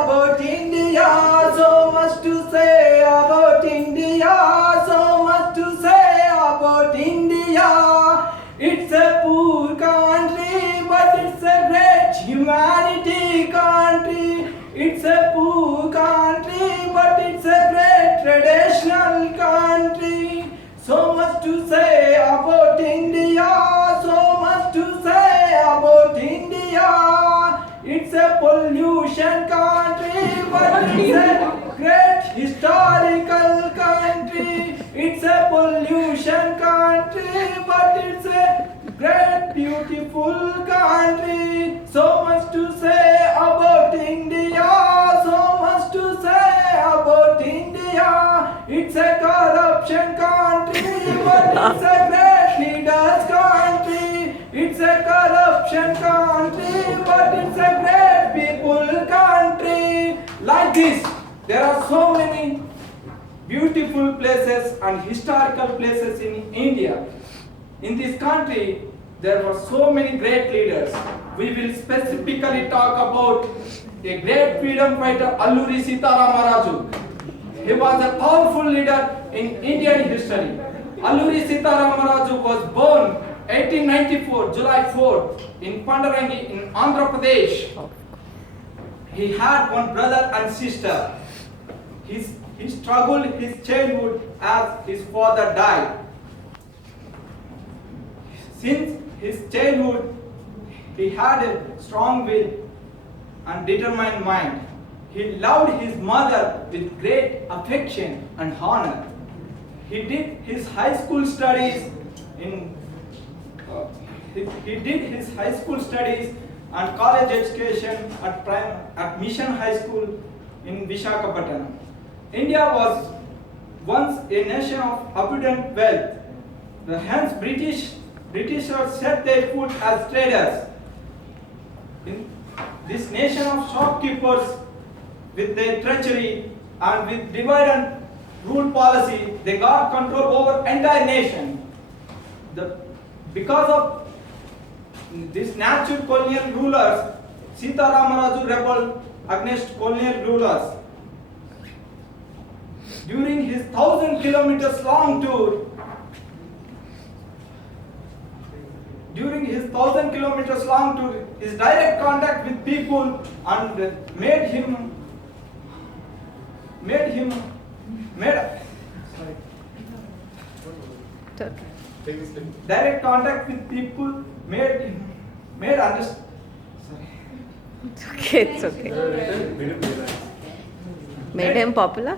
about India, so much to say about India, so much to say about India. It's a poor country, but it's a great humanity country. It's a poor country, but it's a great traditional country. So much to say about India, so much to say about India. It's a pollution country, but it's a great historical country. It's a pollution country, but it's a great beautiful country. So much to say about India, so much to say about India. It's a corruption country, but it's a great leaders country. It's a corruption country, but it's a great people country. Like this, there are so many beautiful places and historical places in India. In this country, there were so many great leaders. We will specifically talk about a great freedom fighter, Alluri Sitaramarazu. He was a powerful leader in Indian history. Alluri Sitaramarazu was born 1894, July 4th, in Pandarangi in Andhra Pradesh. He had one brother and sister. He struggled his childhood as his father died. Since his childhood, he had a strong will and determined mind. He loved his mother with great affection and honor. He did his high school studies and college education at Mission High School in Visakhapatnam. India was once a nation of abundant wealth. Hence Britishers set their foot as traders. In this nation of shopkeepers, with their treachery and with divide and rule policy, they got control over entire nation. Because of these natural colonial rulers, Sitaramarazu rebelled against colonial rulers. During his 1,000 kilometers long tour, his direct contact with people and direct contact with people made understand. It's okay. Made him popular?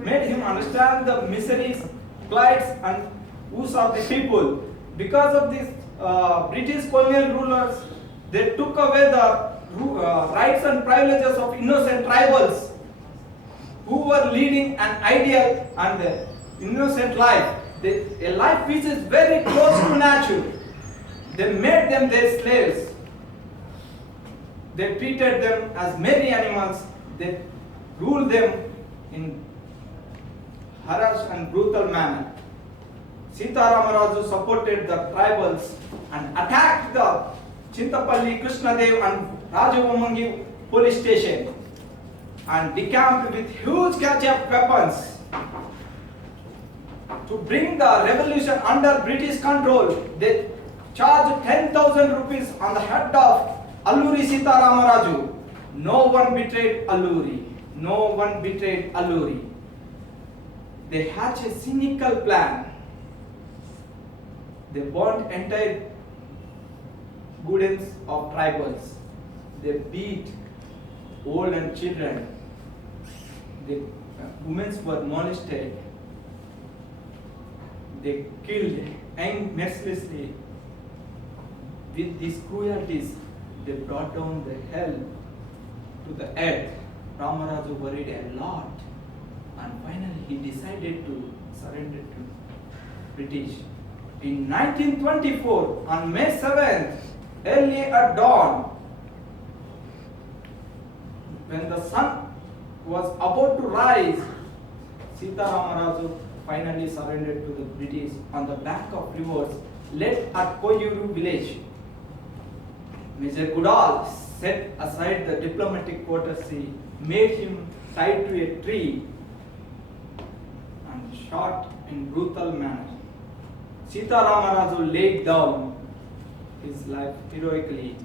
Made him understand the miseries, plights and woes of the people. Because of these British colonial rulers, they took away the rights and privileges of innocent tribals who were leading an ideal and innocent life. A life which is very close to nature. They made them their slaves. They treated them as merry animals. They ruled them in harsh and brutal manner. Sitaramarazu supported the tribals and attacked the Chintapalli, Krishnadev and Rajavangi police station and decamped with huge catch-up weapons. To bring the revolution under British control, they charged 10,000 rupees on the head of Alluri Sitaramarazu. No one betrayed Alluri. No one betrayed Alluri. They hatched a cynical plan. They burnt entire gardens of tribals. They beat old and children. The women were molested. They killed young mercilessly. With these cruelties, they brought down the hell to the earth. Ramaraju worried a lot, and finally he decided to surrender to British. In 1924, on May 7th, early at dawn, when the sun was about to rise, Sitaramarazu finally surrendered to the British on the bank of rivers led at Koyuru village. Major Goodall set aside the diplomatic courtesy, made him tied to a tree and shot in brutal manner. Sita Ramaraju laid down his life heroically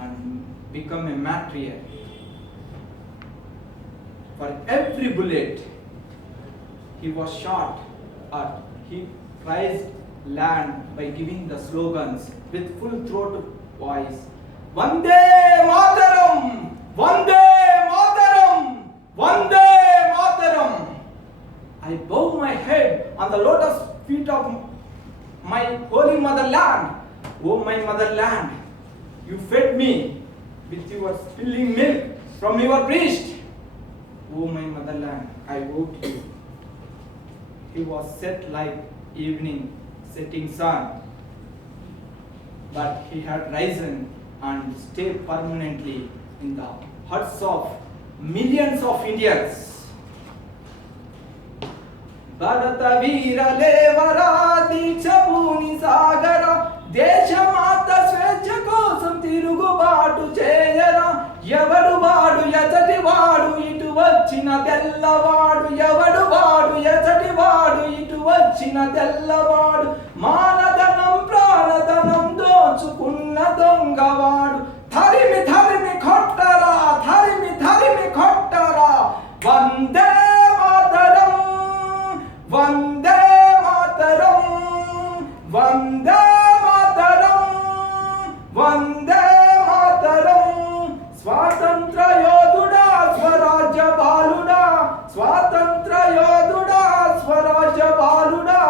and become a martyr. For every bullet he was shot at, he prized land by giving the slogans with full throat voice. Vande Mataram! Vande Mataram! Vande Mataram! I bow my head on the lotus feet of my holy motherland. Oh my motherland, you fed me with your spilling milk from your breast. Oh my motherland, I vow to you. He was set like evening setting sun, but he had risen and stayed permanently in the hearts of millions of Indians. భరత వీర లేవరా దీక్ష భూని సాగర దేశమాత స్వేచ్ఛ కోసం తిరుగుబాటు చేయరా ఎవడు వాడు ఎచటి వాడు ఇటు వచ్చిన తెల్లవాడు ఎవడు వాడు ఎచటి వాడు ఇటు వచ్చిన తెల్లవాడు మానధనం ప్రాణధనం దోచుకున్న దొంగవాడు ధరిమి ధరిమి కొట్టరా ధరిమి ధరిమి కొట్టరా వందే మాతరం వందే మాతరం వందే మాతరం వందే మాతరం స్వాతంత్ర యోధుడా స్వరాజ్య బాలుడా స్వాతంత్ర యోధుడా స్వరాజ్య బాలుడా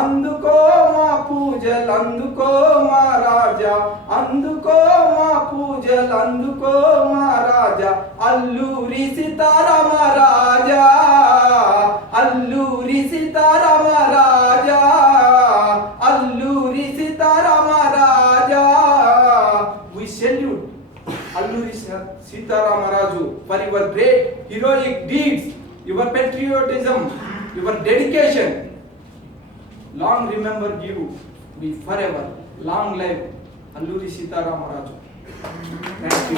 అందుకో మా పూజలు అందుకో మా రాజా అందుకో మా పూజలు అందుకో మా రాజా అల్లూరి సీతారామ రాజా అల్లూరి సీతారామ రాజా అల్లూరి సీతారామ రాజా. We salute Alluri Sitarama Raju for your great heroic deeds, your patriotism, your dedication. Long remember you, be forever. Long live Alluri Sitarama Raju. Thank you.